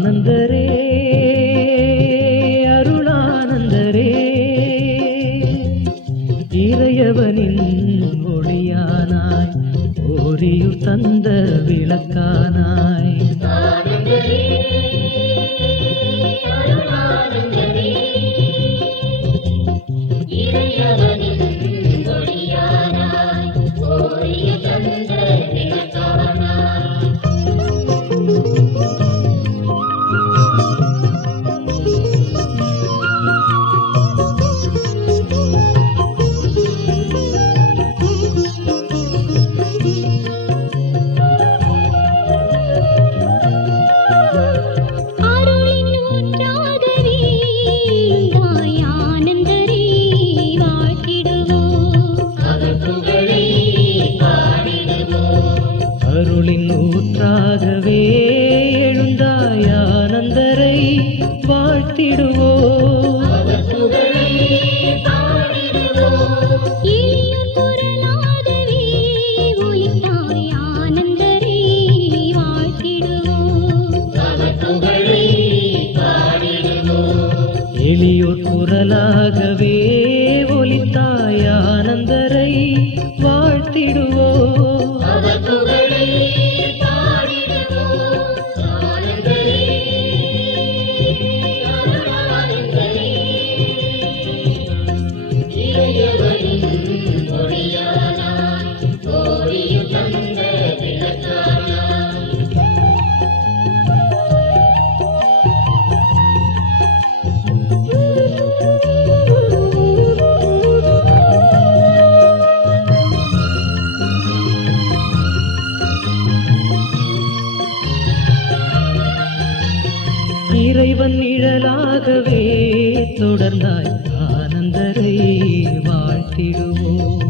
ஆனந்தரே அருளானந்தரே. இறையவனின் ஒளியானாய் ஓரியுள் தந்த விளக்கானாய். लाग இறைவன் நிழலாகவே தொடர்ந்தாய் ஆனந்தரை வாழ்த்திடுவோம்.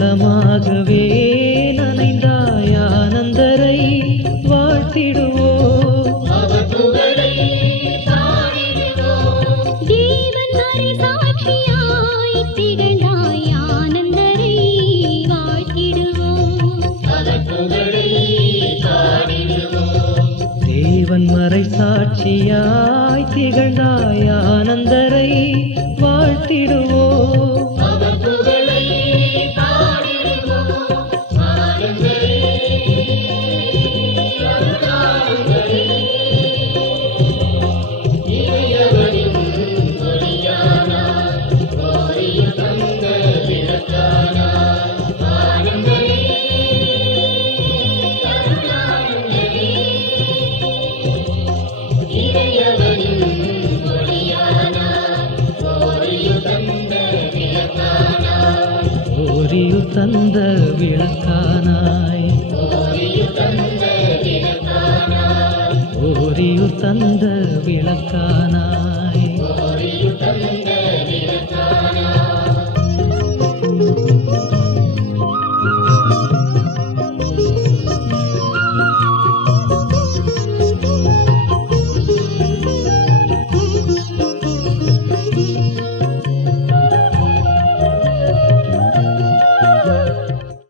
குளமாகவே நனைந்தாய் ஆனந்தரை மறை சாட்சியாய் திகழ்ந்தாய் ஆனந்தரே வாழ்த்திடுவோம் தேவன் மறை சாட்சியாய் திகழ்ந்தாய் ஆனந்தரை வாழ்த்திடுவோம் ஓரியுள் தந்த விளக்கானாய். ஓரியுள் தந்த விளக்கானாய்.